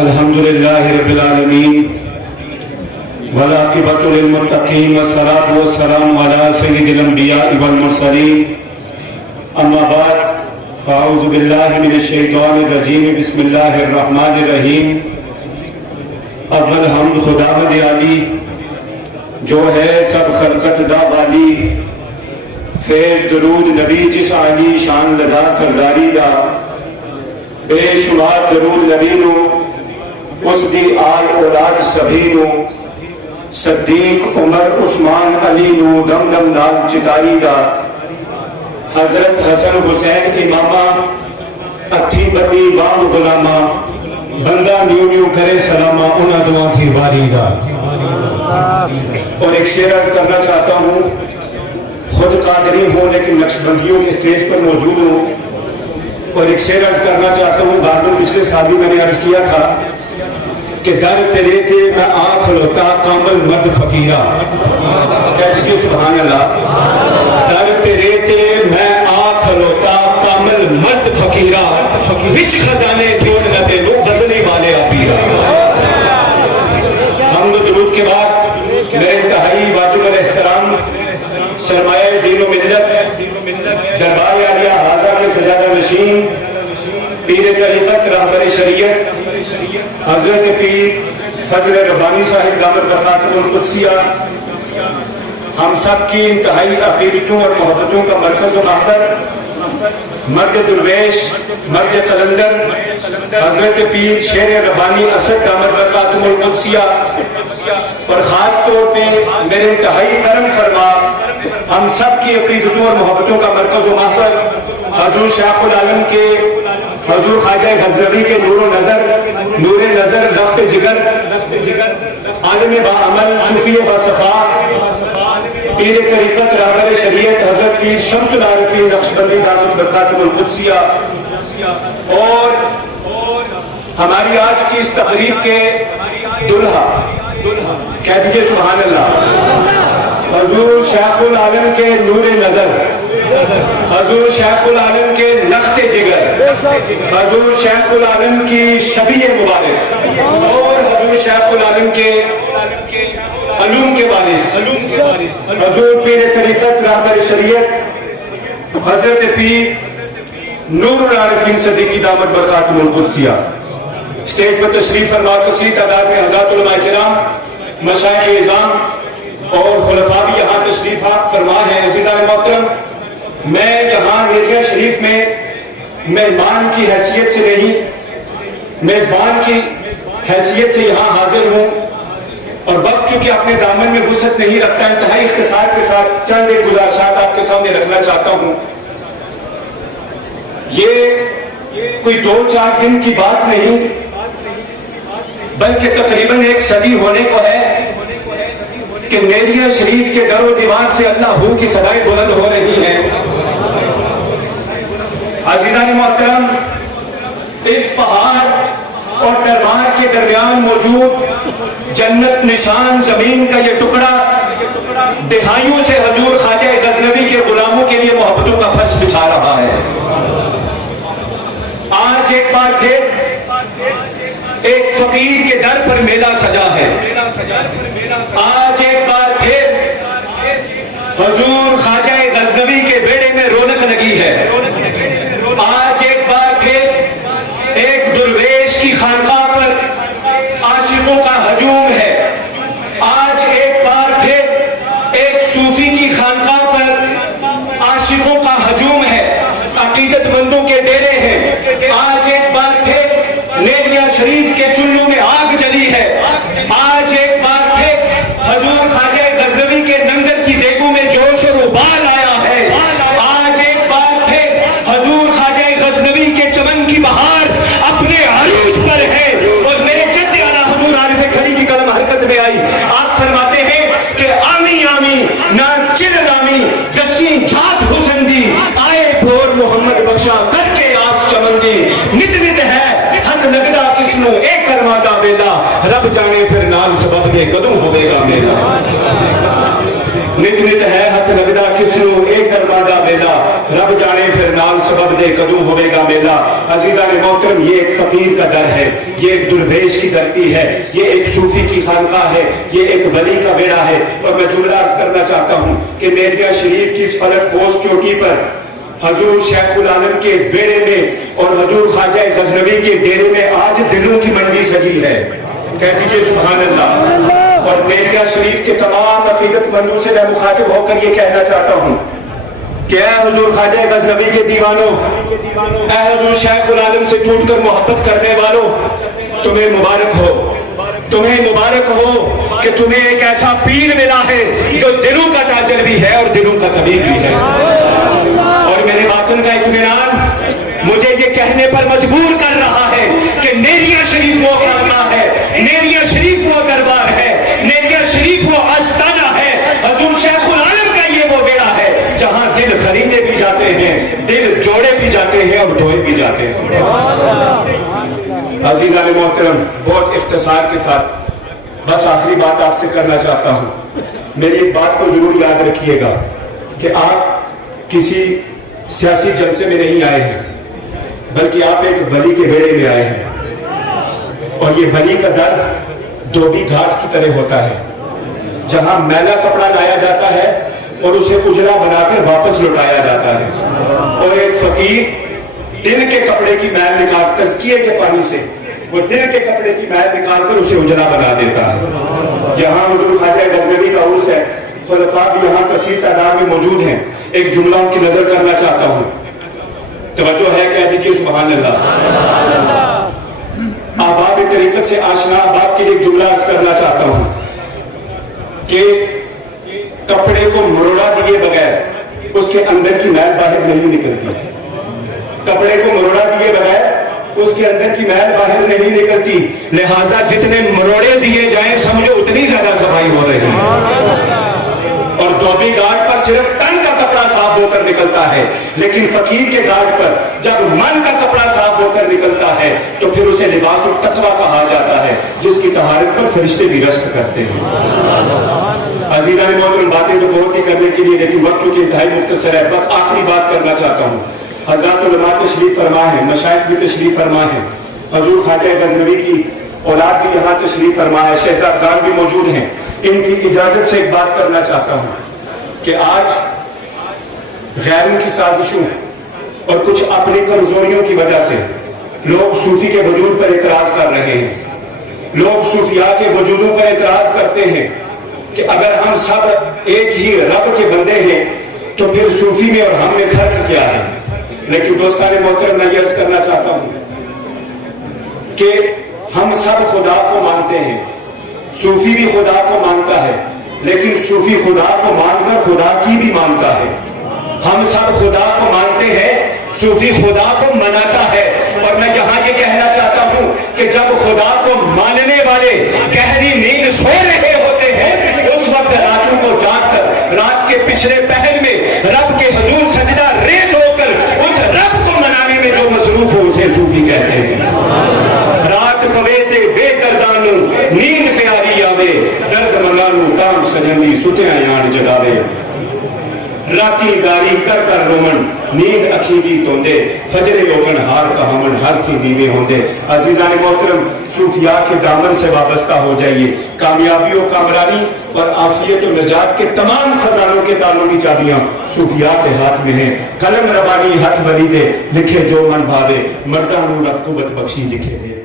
الحمدللہ رب العالمین والعاقبۃ للمتقین والصلاۃ والسلام علی سید الانبیاء والمرسلین اما بعد فاعوذ باللہ من الشیطان الرجیم بسم اللہ الرحمن الرحیم اول حمد خداوند عالی جو ہے سب خلقت دا والی فیر درود نبی جس عالی شان لدھا سرداری دا بے شمار درود نبی نو اس دی آل اولاد سبھی نو صدیق عمر عثمان علی نو دم دم نال چتاری دا حضرت حسن حسین امامہ اٹھی بڑی بام غلامہ بندہ نیو نیو کرے سلامہ انہا دعا تھی واری دا۔ اور ایک شعر عرض کرنا چاہتا ہوں، خود قادری ہوں لیکن نقشبندیوں کے اسٹیج پر موجود ہوں، اور ایک شعر عرض کرنا چاہتا ہوں۔ بارڈوں پچھلے سال بھی میں نے عرض کیا تھا کہ در تیرے تے میں آنکھ لوتا کامل مرد فقیرہ، کہہ دیجئے سبحان اللہ۔ در تیرے تے میں آنکھ لوتا کامل مرد فقیرہ، وچ خزانے جوڑ نہ دے لو غزلی والے آپیرہ۔ حمد و درود کے بعد میرے انتہائی واجب الاحترام سرمایہ دین و ملت دربار عالیہ حاضرہ کے سجادہ نشین پیر طریقت رہبر شریعت حضرت پیر فضل ربانی صاحب دامت برکاتہ القدسیہ، ہم سب کی انتہائی عقیدتوں اور محبتوں کا مرکز و محور مرد درویش مرد قلندر حضرت پیر شیر ربانی اسد دامت برکاتہ القدسیہ، اور خاص طور پہ میرے انتہائی کرم فرما ہم سب کی عقیدتوں اور محبتوں کا مرکز و محور حضور شیخ العالم کے حضور خواجہ غزنوی کے نور و نظر نور نظر رخت جگر عالم با عمل صوفی با صفا پیر طریقت رہبر شریعت حضرت پیر شمس العارفین نقشبندی دامت برکاتہ القدسیہ، اور ہماری آج کی اس تقریب کے دلہا کہہ دیجئے سبحان اللہ، حضور شیخ العالم کے نور نظر، حضور شیخ العالم کے لخت جگر، حضور شیخ العالم کی شبیہ مبارک، اور حضور شیخ العالم کے علوم کے وارث حضور پیر طریقت رہبر شریعت حضرت پیر نور العارفین صدیقی دامت برکاتہ القدسیہ، اسٹیج پر تشریف فرما کثیر تعداد میں حضرات علماء کرام، مشائخ اعظام اور خلفاء بھی یہاں تشریف فرما ہیں۔ عزیزان محترم، میں یہاں میریا شریف میں مہمان کی حیثیت سے نہیں میزبان کی حیثیت سے یہاں حاضر ہوں، اور وقت چونکہ اپنے دامن میں وسعت نہیں رکھتا، انتہائی اختصار کے ساتھ چند ایک گزارشات آپ کے سامنے رکھنا چاہتا ہوں۔ یہ کوئی 2-4 دن کی بات نہیں بلکہ تقریباً 1 صدی ہونے کو ہے کہ میریا شریف کے در و دیوار سے اللہ ہو کی صدائیں بلند ہو رہی ہیں۔ عزیزان محترم، اس پہاڑ اور دربار کے درمیان موجود جنت نشان زمین کا یہ ٹکڑا دہائیوں سے حضور خواجہ غزنوی کے غلاموں کے لیے محبتوں کا فرش بچھا رہا ہے۔ آج ایک بار پھر ایک فقیر کے در پر میلہ سجا ہے، آج ایک بار پھر حضور خواجہ غزنوی کے بیڑے میں رونق لگی ہے، آج ایک بار پھر ایک درویش کی خانقاہ پر عاشقوں کا ہجوم ہے، آج ایک بار پھر ایک صوفی کی خانقاہ پر عاشقوں کا ہجوم ہے، عقیدت مندوں کے ڈیرے ہیں، آج ایک بار پھر نیریا شریف کے چلوں میں آگ جلی ہے، آج ایک بار پھر حضور خواجہ غزنوی کے لنگر کی دیگوں میں جوش اور ابال آیا ہے، آج ایک بار پھر حضور خواجہ غزنوی کے چمن کی بہار اپنے عروج پر ہے، اور میرے جد اعلیٰ حضور عارف کھڑی کی قلم حرکت میں آئی۔ آپ فرماتے ہیں کہ آمی آمی نہ چل رامی دسی جھات حسن دی آئے بھور محمد بخشا کر کے آس چمن دی نت نت ہے حد لگدا کس نو ایک کرما دا بیلا رب جانے پھر نال سبب دے کدوں ہوئے گا میرا۔ नित नित है हथ लगदा किसनू एक करमादा मेला रब जाने फिर नाल सबब दे कदू होवेगा मेला। अजीजा ने मोहतरम, ये एक फकीर का दर है, ये एक दुर्वेश की धरती है, ये एक सूफी की खानका है, ये एक वली का बेड़ा है। और मैं जुमला अर्ज करना चाहता हूँ कि मेरिया शरीफ की इस फलक पोस्ट चोटी पर हजूर शेखुल आलम के बेड़े में और हजूर ख्वाजा गजनवी के डेरे में आज दिलों की मंडी सजी है। कह दीजिए सुभान अल्लाह। और मेरिया शरीफ के तमाम अकीदतमंदों से मैं मुखातिब होकर ये कहना चाहता हूँ कि ऐ हुजूर ख्वाजा गजनवी के दीवानों, ऐ हुजूर शेखुल आलम से टूटकर मोहब्बत करने वालों, तुम्हें मुबारक हो, तुम्हें मुबारक हो कि तुम्हें एक ऐसा पीर मिला है जो दिलों का ताजर भी है और दिलों का तबीब भी है। और मेरे बातन का इत्मीनान मुझे ये कहने पर मजबूर कर रहा है कि नेरिया शरीफ वो खानका है, नेरिया शरीफ वो दरबार है, नेरिया शरीफ वो आस्ताना है, हजूर शेखुल आलम का ये वो बेड़ा है जहां दिल खरीदे भी जाते हैं, दिल जोड़े भी जाते हैं और ढोए भी जाते हैं। अजीजा ने मोहतरम, बहुत इख्तिसार के साथ बस आखिरी बात आपसे करना चाहता हूं। मेरी एक बात को जरूर याद रखिएगा कि आप किसी सियासी जलसे में नहीं आए हैं, बल्कि आप एक वली के बेड़े में आए हैं। और ये वली का दर धोबी घाट की तरह होता है, जहां मैला कपड़ा लाया जाता है और उसे उजला बनाकर वापस लौटाया जाता है। और एक फकीर दिल के कपड़े की मैल निकाल, तज़किये के पानी से वो दिल के कपड़े की मैल निकालकर उसे उजला बना देता है। यहाँ हुजूर ख्वाजा गजनवी का उर्स है, खुलफा भी यहाँ कसीर तादाद में मौजूद हैं। एक जुमला उनकी नजर करना चाहता हूँ, तवज्जो है, कह दीजिए सुभान अल्लाह। अहबाब तरीक़त से आशना अहबाब के लिए एक जुमला अर्ज करना चाहता हूँ कि कपड़े को मरोड़ा दिए बगैर उसके अंदर की मैल बाहर नहीं निकलती। कपड़े को मरोड़ा दिए बगैर उसके अंदर की मैल बाहर नहीं निकलती। लिहाजा जितने मरोड़े दिए जाएं समझो उतनी ज्यादा सफाई हो रही है। और धोबी घाट पर सिर्फ तन का कपड़ा साफ होकर निकलता है, लेकिन फकीर के घाट पर जब मन का कपड़ा साफ होकर निकलता है तो फिर उसे लिबास तकवा कहा जाता है, जिसकी तहारत पर फरिश्ते भी रश्क करते हैं। अजीजा ने मोहतरम, बातें तो बहुत ही करने के लिए, लेकिन वक्त चूंकि इंतहाई मुख्तसर है, बस आखिरी बात करना चाहता हूँ। हज़रात उलमा तशरीफ फरमा है, मशाइख भी तशरीफ फरमा है, हजूर ख्वाजा गजनवी की औलाद भी यहाँ तशरीफ फरमा है, शहजादगान भी मौजूद हैं। इनकी इजाजत से एक बात करना चाहता हूँ कि आज गैरों की साजिशों और कुछ अपनी कमजोरियों की वजह से लोग सूफी के वजूद पर एतराज कर रहे हैं। लोग सूफिया के वजूदों पर एतराज करते हैं कि अगर हम सब एक ही रब के बंदे हैं तो फिर सूफी में और हम में फर्क क्या है। लेकिन दोस्ताने मोहतरम, मैं ये अर्ज करना चाहता हूं कि हम सब खुदा को मानते हैं, सूफी भी खुदा को मानता है, लेकिन सूफी खुदा को मानकर खुदा की भी मानता है। हम सब खुदा को मानते हैं, सूफी खुदा को मनाता है। और मैं यहाँ ये कहना चाहता हूँ कि जब खुदा को मानने वाले गहरी नींद सो रहे होते हैं, उस वक्त रातों को जागकर रात के पिछले पहर में रब के हुजूर सजदा रेज़ होकर उस रब को मनाने में जो मसरूफ हो उसे सूफी कहते हैं। रात पवे ते बेदर्दानू नींद प्यारी आवे, दर्द मंगानू काम सजनी सुत्या यान जगावे। राती जारी कर कर रोमन नींद अखीदी तोंदे, फजरे ओगन हार कहामन हर थी नीवे होंदे। अजीजा ने मोहतरम, सूफिया के दामन से वाबस्ता हो जाइए। कामयाबी और कामरानी और आफियत और नजात के तमाम खजानों के तालों की चाबियां सूफिया के हाथ में हैं। कलम रबानी हथ वली दे, लिखे जो मन भावे, मर्दा नूर कुव्वत बख्शी लिखे ले।